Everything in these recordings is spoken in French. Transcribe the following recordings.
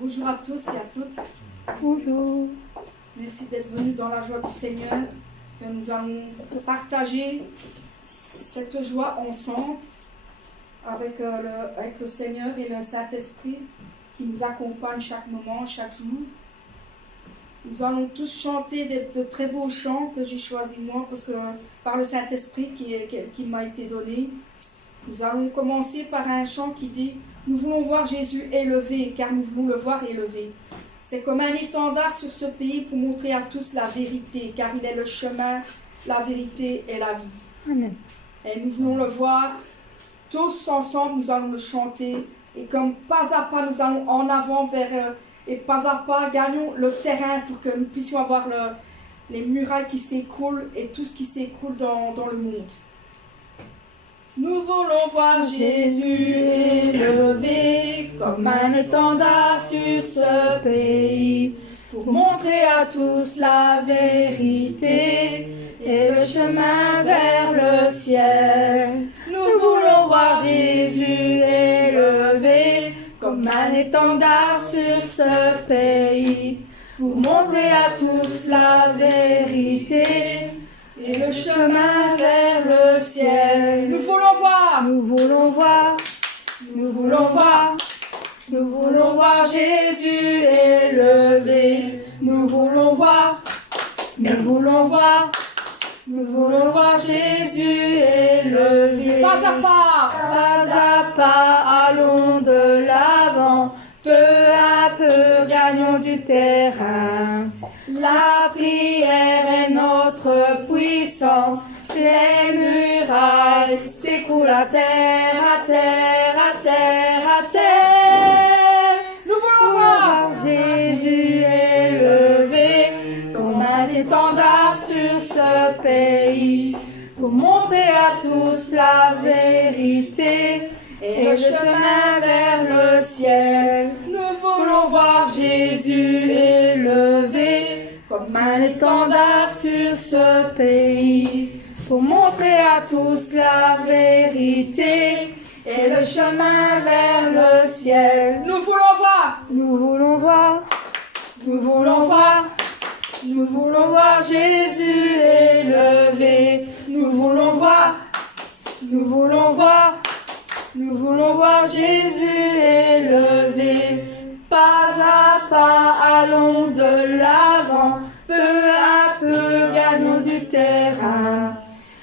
Bonjour à tous et à toutes. Bonjour. Merci d'être venus dans la joie du Seigneur, que nous allons partager cette joie ensemble avec le Seigneur et le Saint-Esprit qui nous accompagne chaque moment, chaque jour. Nous allons tous chanter de très beaux chants que j'ai choisis moi parce que par le Saint-Esprit qui m'a été donné. Nous allons commencer par un chant qui dit « Nous voulons voir Jésus élevé, car nous voulons le voir élevé. » C'est comme un étendard sur ce pays pour montrer à tous la vérité, car il est le chemin, la vérité et la vie. Amen. Et nous voulons le voir tous ensemble, nous allons le chanter. Et comme pas à pas, nous allons en avant et pas à pas, gagnons le terrain pour que nous puissions avoir les murailles qui s'écroulent et tout ce qui s'écroule dans le monde. Nous voulons voir Jésus élevé comme un étendard sur ce pays pour montrer à tous la vérité et le chemin vers le ciel. Nous voulons voir Jésus élevé comme un étendard sur ce pays pour montrer à tous la vérité et le chemin vers le ciel. Nous voulons voir, Nous voulons voir, nous voulons voir, nous voulons voir Jésus élevé. Nous voulons voir, nous voulons voir, nous voulons voir Jésus élevé. Pas à pas, allons de l'avant. Peu à peu, gagnons du terrain. La prière est notre puissance. Les murailles s'écroulent à terre, à terre, à terre, à terre. Nous voulons voir Jésus élevé comme un étendard sur ce pays pour montrer à tous la vérité et le chemin vers le ciel. Nous voulons voir Jésus élevé comme un étendard sur ce pays pour montrer à tous la vérité et le chemin vers le ciel. Nous voulons voir, nous voulons voir, nous voulons voir, nous voulons voir Jésus élevé. Nous voulons voir, nous voulons voir, nous voulons voir Jésus élevé. Pas à pas, allons de l'avant. Peu à peu, gagnons du terrain.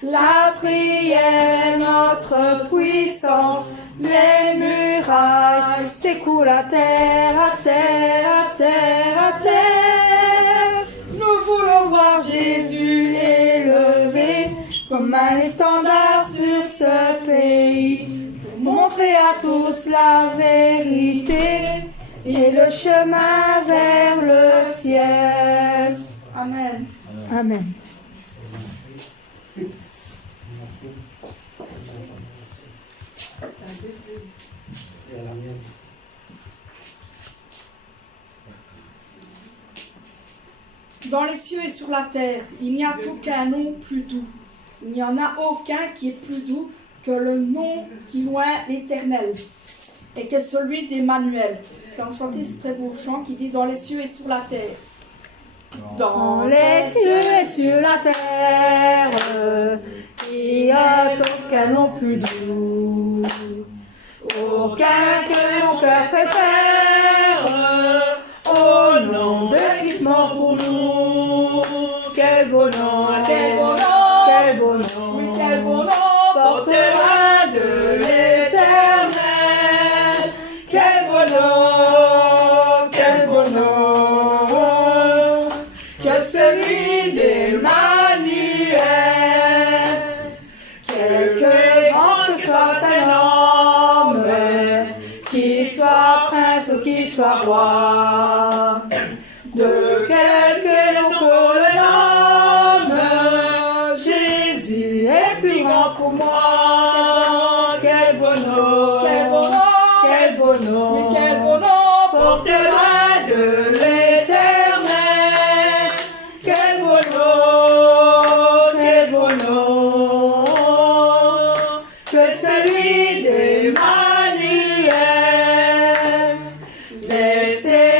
La prière est notre puissance. Les murailles s'écoulent à terre, à terre, à terre, à terre. Nous voulons voir Jésus élevé comme un étendard sur ce pays pour montrer à tous la vérité et le chemin vers le ciel. Amen. Amen. Dans les cieux et sur la terre, il n'y a aucun nom plus doux. Il n'y en a aucun qui est plus doux que le nom qui loin l'Éternel et que celui d'Emmanuel. Nous allons chanter ce très beau chant qui dit « Dans les cieux et sur la terre ». Dans les cieux et sur la terre, il n'y a aucun nom plus doux, aucun que mon cœur préfère, au nom de Christ mort pour nous. Quel beau nom, quel beau nom, quel beau nom, oui, quel beau nom, porte-moi de l'Éternel. Quel beau nom, quel beau nom, que celui d'Emmanuel. Quelque grand que soit un homme, qu'il soit prince ou qu'il soit roi, de quelque nom qu'on le nomme, Jésus est plus grand pour moi. Quel beau nom, quel beau nom, quel beau nom, oui, quel beau nom, porte-moi de l'Éternel. Quel beau nom, quel beau nom, que celui d'Emmanuel. Laissez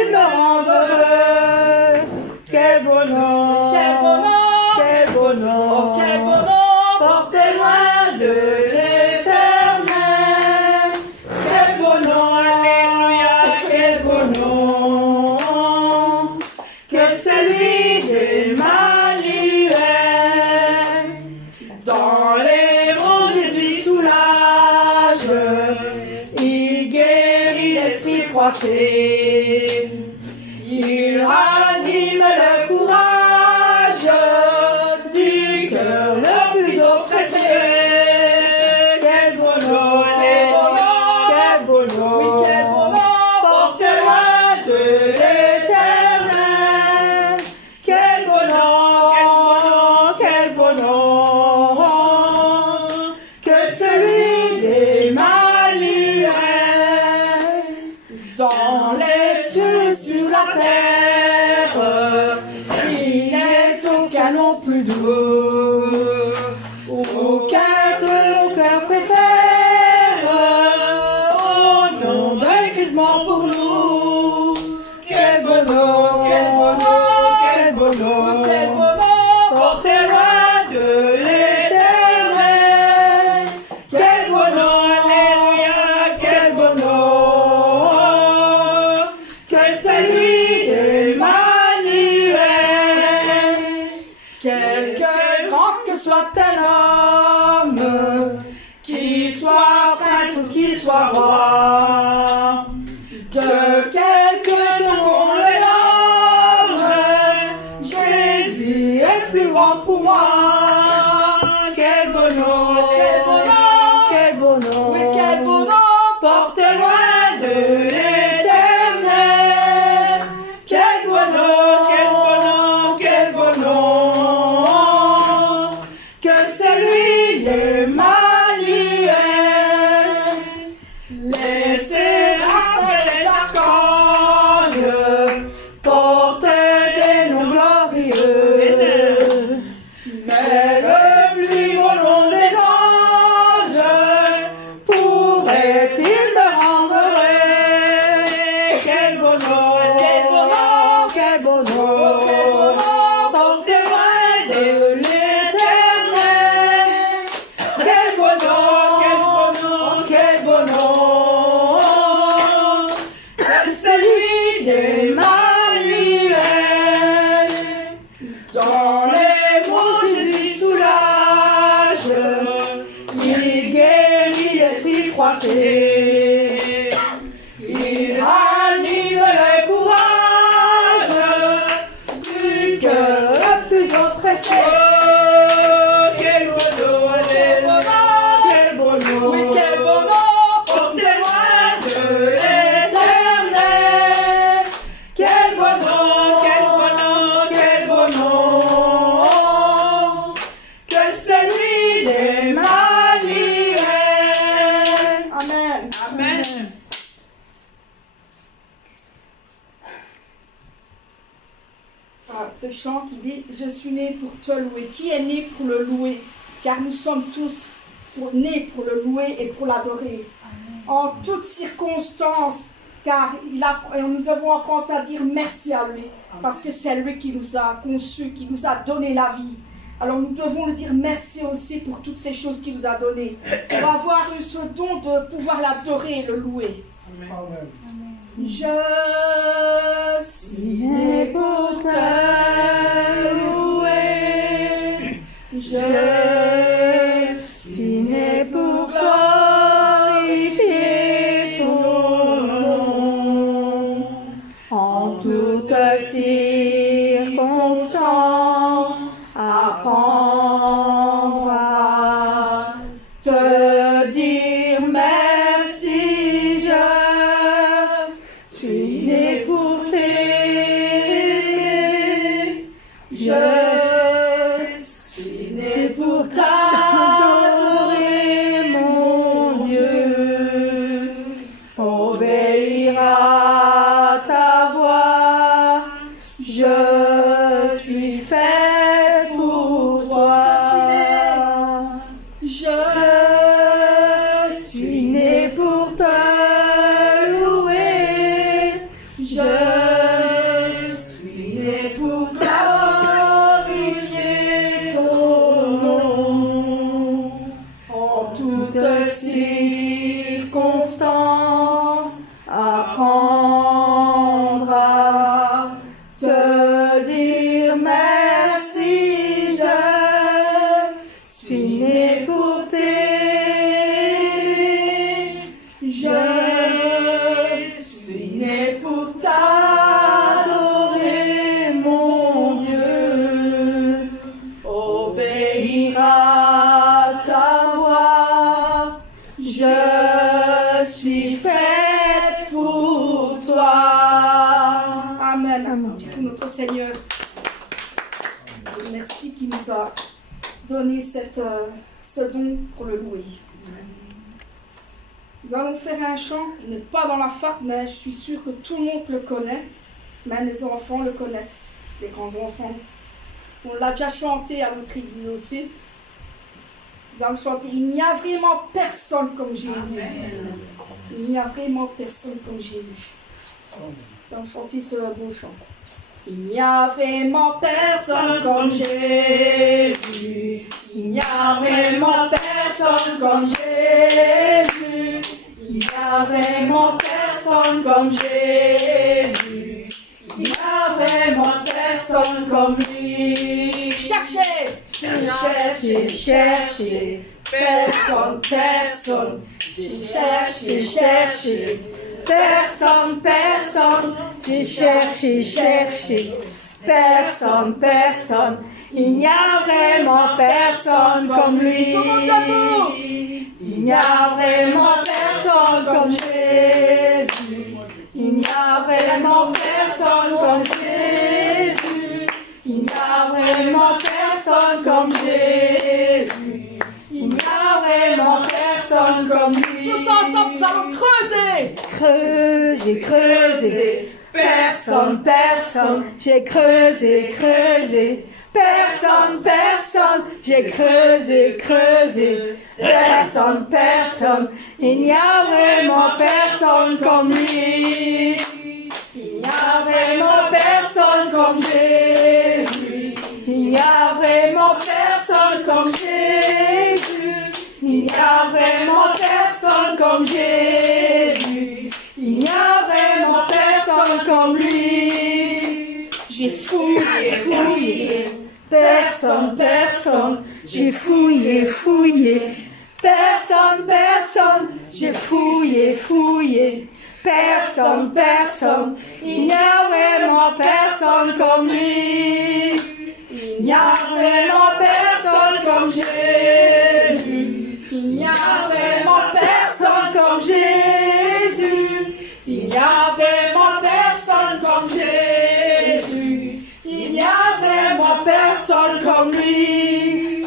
il me rend heureux. Quel bonheur, Quel bonheur, quel bonheur, oh quel bonheur, porté loin de l'éternel. Quel bonheur, alléluia, quel bonheur, que celui d'Emmanuel. Dans les rangs, Jésus soulage, il guérit l'esprit froissé. Il ranime le courage du cœur le plus oppressé. Quel bonheur, quel bonheur, oui, quel bonheur, porte loin de l'éternel. Quel bonheur, quel bonheur, que celui d'Emmanuel. Dans les cieux, sur la terre, il n'est aucun nom plus doux, aucun que mon cœur préfère, au nom de Christement pour nous. Quel bonheur, quel bonheur, quel bonheur, quel bonheur, porté loin de l'éternel. Quel bonheur, alléluia, quel bonheur, que celui d'Emmanuel. Quelque grand que soit un homme, qu'il soit prince ou qu'il soit roi, de quelque nom qu'on le nomme, Jésus est plus grand pour moi. Quel bonheur, quel bonheur, quel bonheur, oui, quel bonheur, porte loin de l'éternel. Quel bonheur, quel bonheur, quel bonheur, que celui d'Emmanuel. Les séraphins, les archanges portent des noms glorieux. Mais le plus beau nom des anges pourrait-il me rendre heureux? Quel bonheur, quel bonheur, quel bonheur, oh, quel bonheur, porté loin de l'éternel. Quel bonheur, quel bonheur, que celui d'Emmanuel. Dans les mots, Jésus soulage, il guérit l'esprit froissé. Il ranime le courage du cœur le plus oppressé. Quel bonheur, quel bonheur, oui, quel bonheur, porté loin de l'éternel. Quel bonheur, quel bonheur, que celui d'Emmanuel. Amen. Amen. Ah, ce chant qui dit « Je suis né pour te louer ». Qui est né pour le louer? Car nous sommes tous nés pour le louer et pour l'adorer. En toutes circonstances, car nous devons apprendre à dire merci à lui. Parce que c'est lui qui nous a conçus, qui nous a donné la vie. Alors nous devons lui dire merci aussi pour toutes ces choses qu'il nous a données. On va avoir eu ce don de pouvoir l'adorer et le louer. Amen. Je suis né pour te louer. Je suis né pour glorifier ton nom. En toutes circonstances, apprendre à te dire merci. Je suis né pour t'aimer. Je suis né pour t'adorer, mon Dieu. Obéir à ta voix. Je suis fait Amen. Amen. Disons notre Seigneur. Merci qu'il nous a donné ce don pour le louer. Nous allons faire un chant, il n'est pas dans la farde, mais je suis sûre que tout le monde le connaît. Même les enfants le connaissent, les grands enfants. On l'a déjà chanté à notre église aussi. Nous allons chanter, il n'y a vraiment personne comme Jésus. Amen. Il n'y a vraiment personne comme Jésus. Nous allons chanter ce beau chant. Il n'y a vraiment personne comme Jésus. Il n'y a vraiment personne comme Jésus. Il n'y a vraiment personne comme Jésus. Il n'y a vraiment personne comme lui. Cherchez, cherchez, cherchez. Personne, personne. Cherchez, cherchez. Personne, personne, j'ai cherché, cherché. Personne, personne, il n'y a vraiment personne comme lui. Il n'y a vraiment personne comme Jésus. Il n'y a vraiment personne comme Jésus. Il n'y a vraiment personne comme Jésus. Il n'y a vraiment personne comme lui. Tous ensemble, nous allons creuser. Creuser, creuser. Personne, personne. J'ai creusé, creusé. Personne, personne. J'ai creusé, creusé. Personne, personne. Il n'y a vraiment personne comme lui. Il n'y a vraiment personne comme Jésus. Il n'y a vraiment personne comme Jésus. Il n'y a vraiment personne comme Jésus. Il n'y a vraiment personne comme lui. J'ai fouillé, fouillé. Personne, personne. J'ai fouillé, fouillé. Personne, personne. J'ai fouillé, fouillé. Personne, personne. Il n'y a vraiment personne comme lui. Il n'y a vraiment personne comme Jésus. Il n'y a vraiment personne comme Jésus. Il n'y a vraiment personne comme Jésus. Il n'y a vraiment personne comme lui.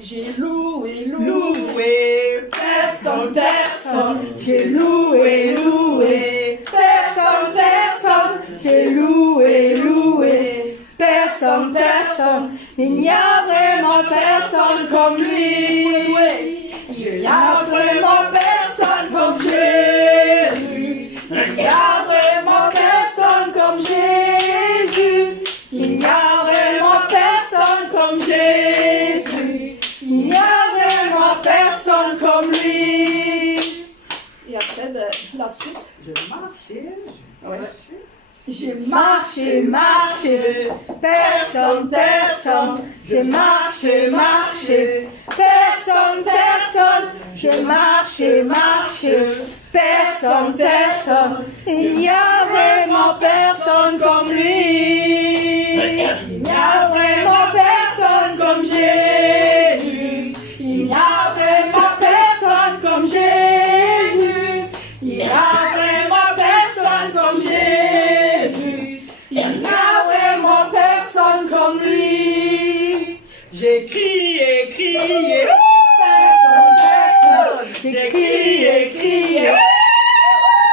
J'ai loué, loué. Personne, personne. J'ai loué, loué. Personne, personne. J'ai loué, loué. Personne, personne, il n'y a vraiment personne comme lui. Il n'y a vraiment personne comme Jésus. Il n'y a vraiment personne comme Jésus. Il n'y a vraiment personne comme Jésus. Il n'y a vraiment personne comme lui. Et après, la suite. Je marchais, Ouais. J'ai marché, marché, personne, personne. J'ai marché, marché, personne, personne. J'ai marché, marché, personne, personne. Il n'y a vraiment personne comme lui. Il n'y a vraiment personne comme Jésus. Il n'y a vraiment personne comme Jésus. Il n'y a vraiment personne comme Jésus. Il n'y a vraiment personne comme lui. j'ai crié, crié. Personne, personne. J'ai crié, crié.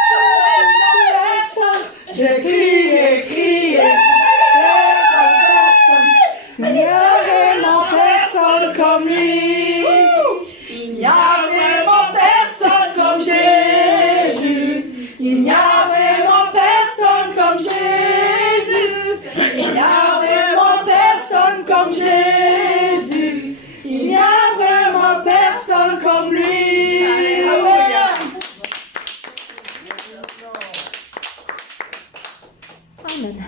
Personne, personne. J'ai crié, crié. Personne, personne. Il n'y a vraiment personne comme lui. Il n'y a vraiment personne comme Jésus. Il n'y a vraiment personne comme Jésus. Il n'y a vraiment personne comme Jésus. Il n'y a vraiment personne comme lui. Alléluia. Amen.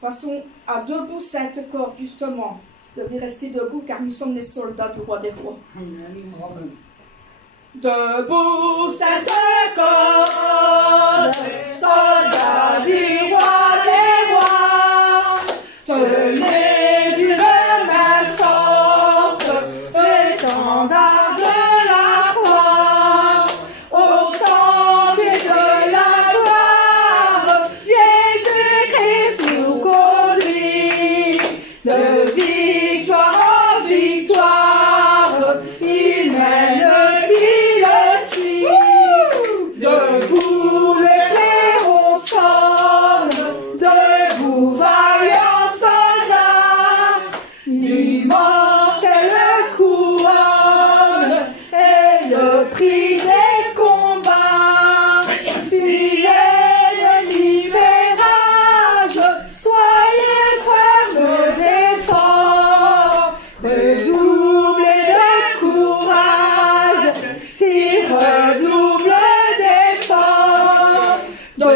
Passons à debout cette corde, justement. Vous devez rester debout car nous sommes les soldats du roi des rois. Debout cette corde, soldats du roi des rois, tenez d'une main forte, étendard de la croix, au sentier de la gloire.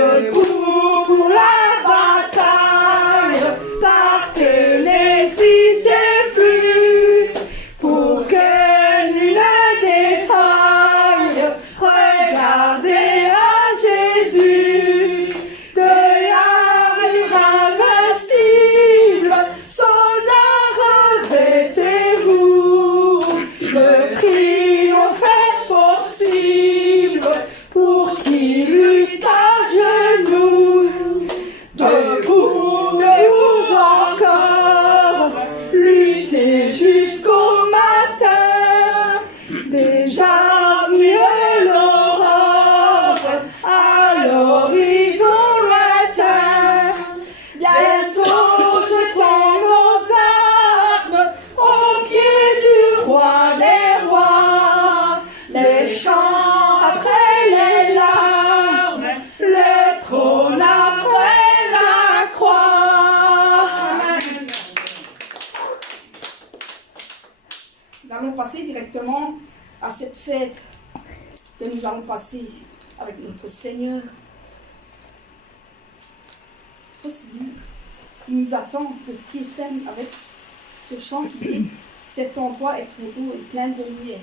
debout pour la bataille, partez, n'hésitez plus, pour que nul ne défaille, regardez à Jésus, de l'armure invincible, soldats revêtez-vous, le triomphe est possible, pour qui lutte à genoux, debout, debout encore, luttez jusqu'au matin, déjà mieux l'aurore, à l'horizon lointain, bientôt jetons nos armes, au pied du roi des rois, les chants après les larmes, le trône après la croix. Amen. Nous allons passer directement à cette fête que nous allons passer avec notre Seigneur. Notre Seigneur qui nous attend de pied ferme avec ce chant qui dit « Cet endroit est très beau et plein de lumière ».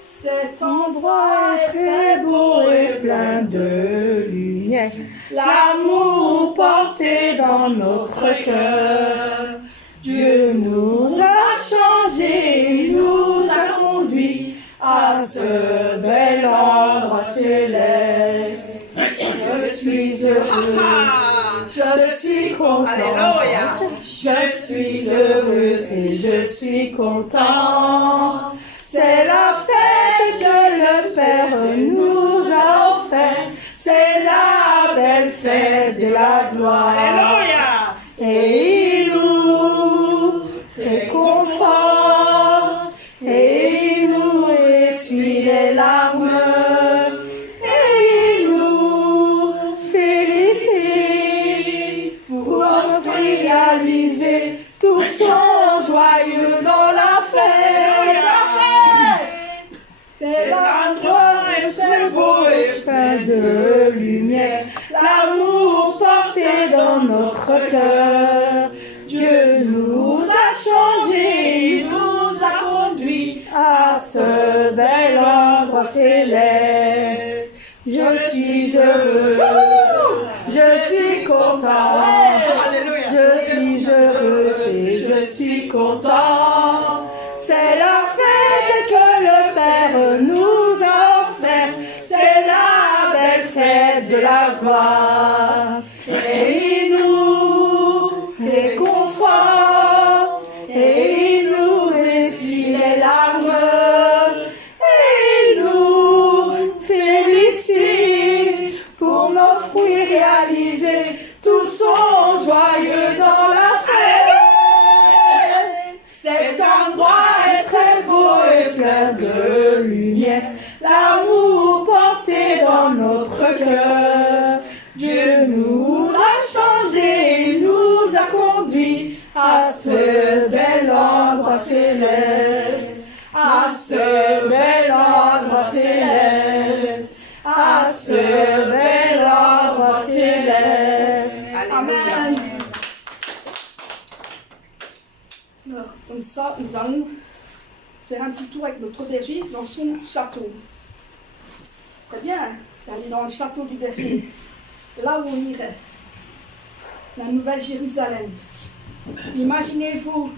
Cet endroit est très beau et plein de lumière. l'amour porté dans notre cœur. Dieu nous a changés, il nous a conduits à ce bel endroit céleste. Je suis heureux, je suis content, Alléluia. je suis heureuse et je suis content. C'est la fête que le Père nous a offert, c'est la belle fête de la gloire. Alléluia. Et il nous réconforte, et il nous essuie les larmes, et il nous félicite pour notre réaliser tout son joyeux dans la fête. C'est l'endroit très beau et plein de lumière, l'amour porté dans notre cœur. Dieu nous a changés, il nous a conduits à ce bel endroit céleste. Je suis heureux, je suis content, je suis heureux et je suis content. C'est la fête que le Père nous a offert, c'est la belle fête de la gloire. Et il nous réconforte, et il nous essuie les larmes, et il nous félicite pour nos fruits réalisés, tous sont joyeux dans la fête. Cet endroit est très beau et plein de lumière, l'amour porté dans notre cœur. Dieu nous a changés, il nous a conduits à ce bel endroit céleste, à ce bel endroit céleste, à ce bel endroit céleste. Amen. Alors, comme ça, nous allons faire un petit tour avec notre berger dans son château. Ce serait bien d'aller dans le château du berger, là où on irait, la Nouvelle Jérusalem. Imaginez-vous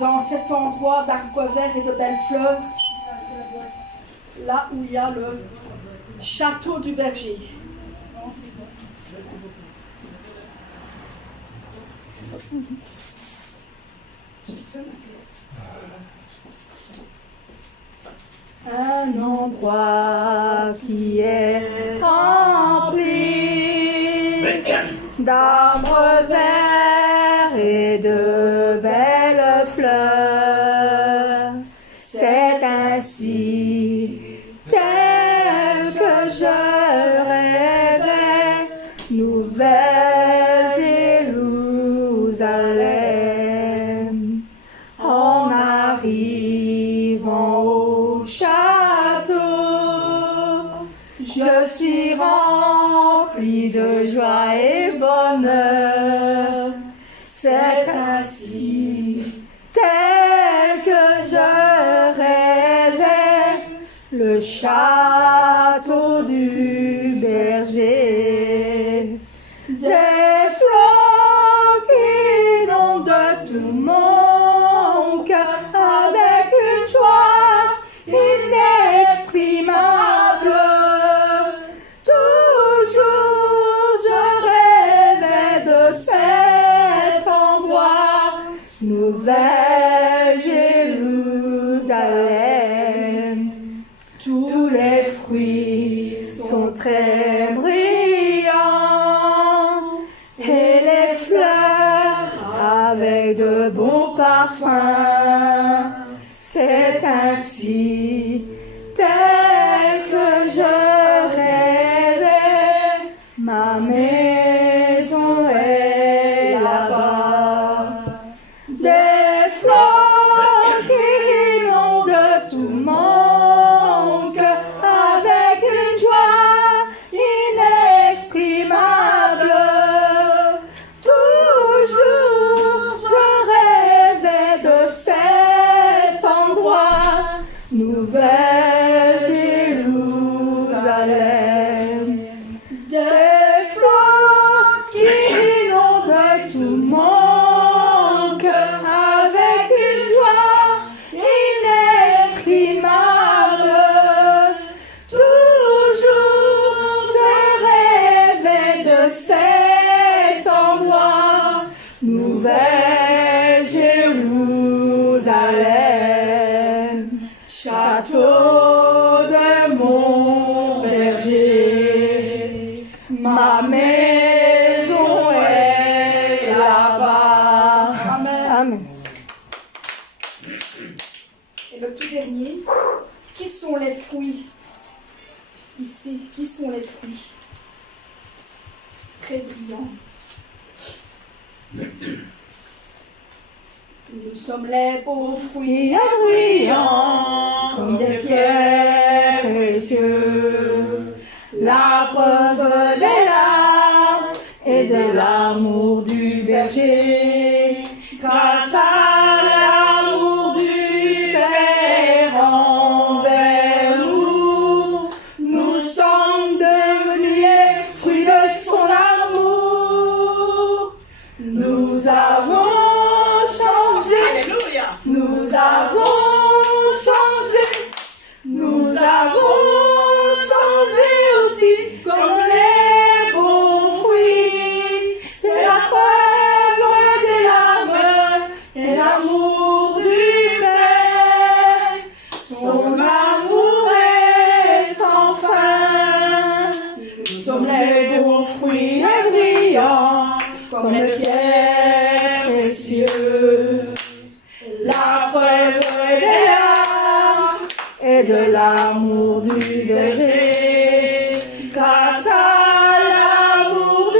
dans cet endroit d'arbres verts et de belles fleurs, là où il y a le château du berger. Un endroit qui est rempli d'arbres verts et de belles fleurs. C'est ainsi tel que je rêvais, Nouvelle Jérusalem. En arrivant au château, je suis rempli de joie et bonheur. C'est ainsi, tel que je rêvais, le château du berger. Des fleurs qui inondent tout mon cœur avec une joie inexprimable. Toujours je rêvais de cet endroit, Nouvelle Jérusalem. Tous les fruits sont très brillants et les fleurs avec de beaux parfums. C'est ainsi, tel que je rêvais, ma maison est là-bas. Des fleurs qui inondent tout mon cœur avec une joie inexprimable. Toujours je rêvais de cet endroit, Nouvelle Jérusalem. Des fleurs qui inondent tout mon cœur avec une joie inexprimable. Toujours je rêvais de cet endroit, Nouvelle Jérusalem. Château de mon berger, ma maison est là-bas. Amen. Amen. Et le tout dernier, qui sont les fruits? Ici, qui sont les fruits? Très brillants. Nous sommes les beaux fruits brillants, comme des pierres précieuses, la preuve des larmes et de l'amour du berger. Grâce à l'amour du Père envers nous, nous sommes devenus les fruits de son amour. Nous avons changé, Alléluia. nous avons changé, nous avons changé aussi comme les beaux fruits. C'est la preuve des larmes et l'amour du Père. Son amour est sans fin. Nous sommes les beaux fruits brillants comme les pierres précieuses. La preuve des larmes et de l'amour du berger. Grâce à l'amour du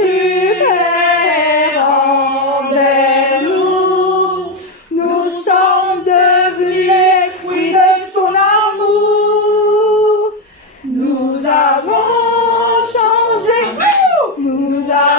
Père envers nous, nous sommes devenus les fruits de son amour. Nous avons changé, nous avons